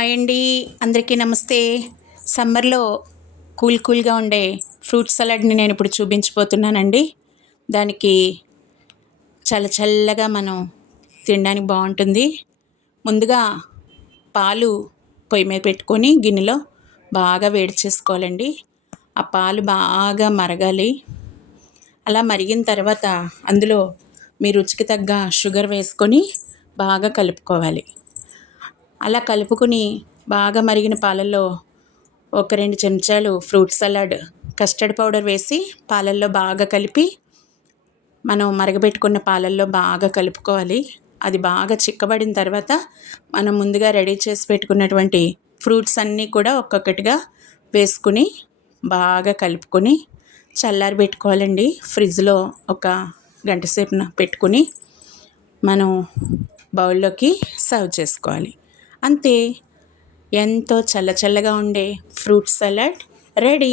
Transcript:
Hi అండి, అందరికీ నమస్తే. సమ్మర్లో కూల్గా ఉండే ఫ్రూట్ సలాడ్ని నేను ఇప్పుడు చూపించబోతున్నానండి. దానికి చల్లగా మనం తినడానికి బాగుంటుంది. ముందుగా పాలు పొయ్యి మీద పెట్టుకొని గిన్నెలో బాగా వేడి చేసుకోవాలండి. ఆ పాలు బాగా మరగాలి. అలా మరిగిన తర్వాత అందులో మీ రుచికి తగ్గ షుగర్ వేసుకొని బాగా కలుపుకోవాలి. అలా కలుపుకుని బాగా మరిగిన పాలల్లో ఒక 2 చెంచాలు ఫ్రూట్ సలాడ్ కస్టర్డ్ పౌడర్ వేసి పాలల్లో బాగా కలిపి మనం మరగబెట్టుకున్న పాలల్లో బాగా కలుపుకోవాలి. అది బాగా చిక్కబడిన తర్వాత మనం ముందుగా రెడీ చేసి పెట్టుకున్నటువంటి ఫ్రూట్స్ అన్నీ కూడా ఒక్కొక్కటిగా వేసుకుని బాగా కలుపుకొని చల్లారబెట్టుకోవాలండి. ఫ్రిడ్జ్లో ఒక గంట సేపు పెట్టుకుని మనం బౌల్లోకి సర్వ్ చేసుకోవాలి. అంతే, ఎంతో చల్లగా ఉండే ఫ్రూట్ సలాడ్ రెడీ.